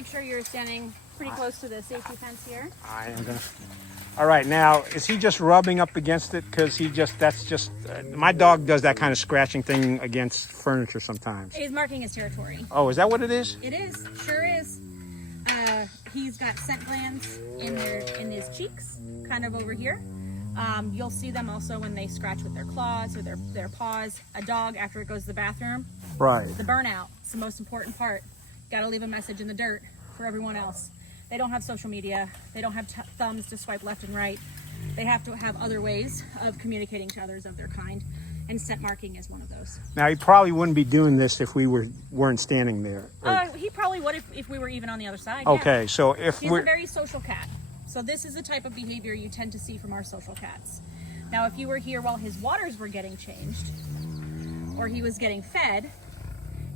make sure you're standing pretty close to the safety fence here. I am gonna. All right, now is he just rubbing up against it? Because that's just my dog does that kind of scratching thing against furniture sometimes. He's marking his territory. Oh, is that what it is? It is, sure is. He's got scent glands in his cheeks, kind of over here. You'll see them also when they scratch with their claws or their paws. A dog, after it goes to the bathroom, Right. the burnout, it's the most important part. Got to leave a message in the dirt for everyone else. They don't have social media. They don't have thumbs to swipe left and right. They have to have other ways of communicating to others of their kind, and scent marking is one of those. Now he probably wouldn't be doing this if we weren't standing there. He probably would if we were even on the other side. Okay, yeah. so if He's we're a very social cat. So this is the type of behavior you tend to see from our social cats. Now, if you were here while his waters were getting changed, or he was getting fed,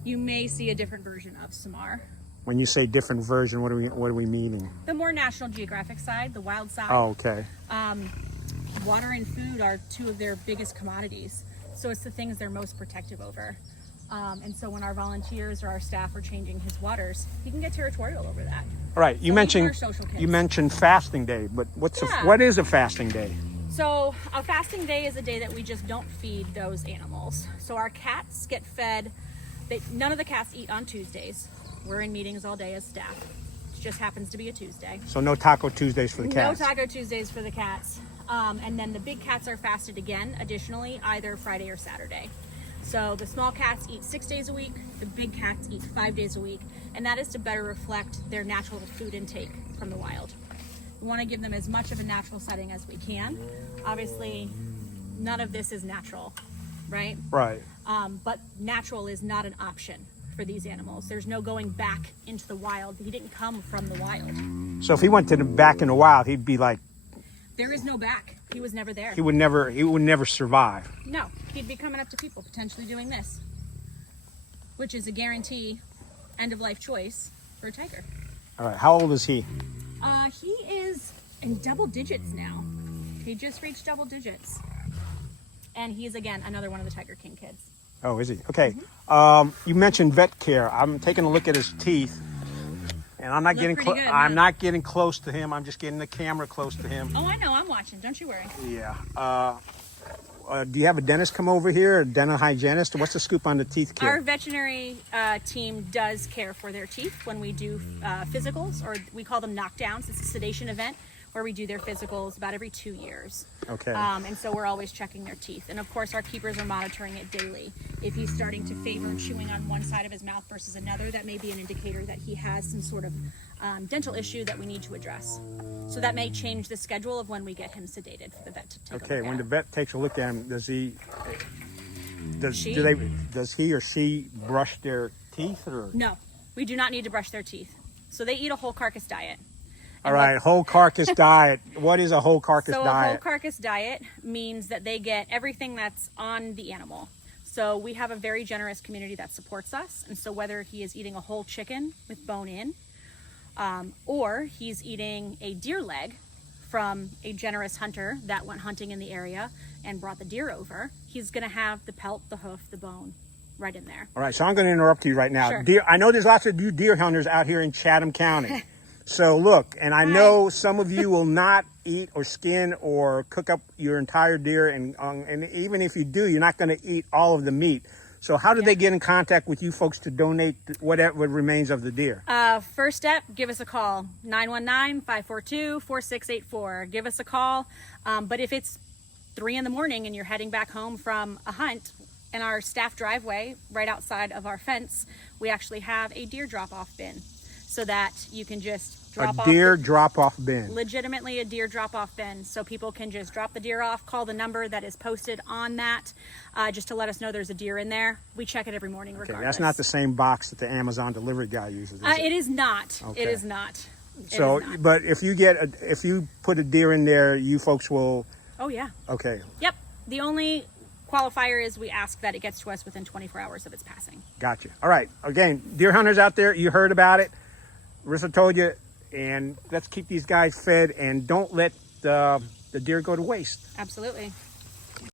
you may see a different version of Samar. when you say different version, what are we meaning? The more National Geographic side, the wild side. Oh, okay. Water and food are two of their biggest commodities. So it's the things they're most protective over. And so when our volunteers or our staff are changing his waters, he can get territorial over that. All right, you So mentioned fasting day, but Yeah. what is a fasting day? So a fasting day is a day that we just don't feed those animals. So our cats get fed. None of the cats eat on Tuesdays. We're in meetings all day as staff. It just happens to be a Tuesday. So no Taco Tuesdays for the cats? No Taco Tuesdays for the cats. And then the big cats are fasted again, additionally, either Friday or Saturday. So the small cats eat 6 days a week, the big cats eat 5 days a week, and that is to better reflect their natural food intake from the wild. We want to give them as much of a natural setting as we can. Obviously, none of this is natural, right? Right. But natural is not an option for these animals. There's no going back into the wild. He didn't come from the wild. So if he went to the back in the wild, he'd be like, There is no back. He was never there. he would never survive. No, he'd be coming up to people, potentially doing this, which is a guarantee end-of-life choice for a tiger. All right, how old is he? He is in double digits now. He just reached double digits. And he's, again, another one of the Tiger King kids. Oh, is he? Okay. You mentioned vet care. I'm taking a look at his teeth, and I'm not getting pretty good, I'm huh? not getting close to him. I'm just getting the camera close to him. Oh, I know. I'm watching. Don't you worry. Yeah. Do you have a dentist come over here, a dental hygienist? What's the scoop on the teeth care? Our veterinary team does care for their teeth when we do physicals, or we call them knockdowns. It's a sedation event where we do their physicals about every 2 years. Okay. And so we're always checking their teeth. And of course, our keepers are monitoring it daily. If he's starting to favor chewing on one side of his mouth versus another, that may be an indicator that he has some sort of dental issue that we need to address. So that may change the schedule of when we get him sedated for the vet to take a Okay, look when at. the vet takes a look at him, does he or she brush their teeth or? No, we do not need to brush their teeth. So they eat a whole carcass diet. All right, whole carcass diet. What is a whole carcass So diet? a whole carcass diet means that they get everything that's on the animal. So we have a very generous community that supports us. And so whether he is eating a whole chicken with bone in, or he's eating a deer leg from a generous hunter that went hunting in the area and brought the deer over, he's gonna have the pelt, the hoof, the bone right in there. All right, so I'm going to interrupt you right now. Sure. Deer, I know there's lots of you deer hunters out here in Chatham County. So look, and I know some of you will not eat or skin or cook up your entire deer, and even if you do, you're not going to eat all of the meat. So how do they get in contact with you folks to donate whatever remains of the deer? First step, give us a call, 919-542-4684. Give us a call. But if it's 3 in the morning and you're heading back home from a hunt, in our staff driveway right outside of our fence, we actually have a deer drop-off bin so that you can just drop off. A deer drop-off bin. Legitimately a deer drop-off bin, so people can just drop the deer off, call the number that is posted on that, just to let us know there's a deer in there. We check it every morning regardless. Okay, that's not the same box that the Amazon delivery guy uses, is it? It is not. Okay. It is not. So, It is not. but if you put a deer in there, you folks will. Oh yeah. Okay. Yep. The only qualifier is we ask that it gets to us within 24 hours of its passing. Gotcha. All right. Again, deer hunters out there, you heard about it. Rissa told you, and let's keep these guys fed and don't let the deer go to waste. Absolutely.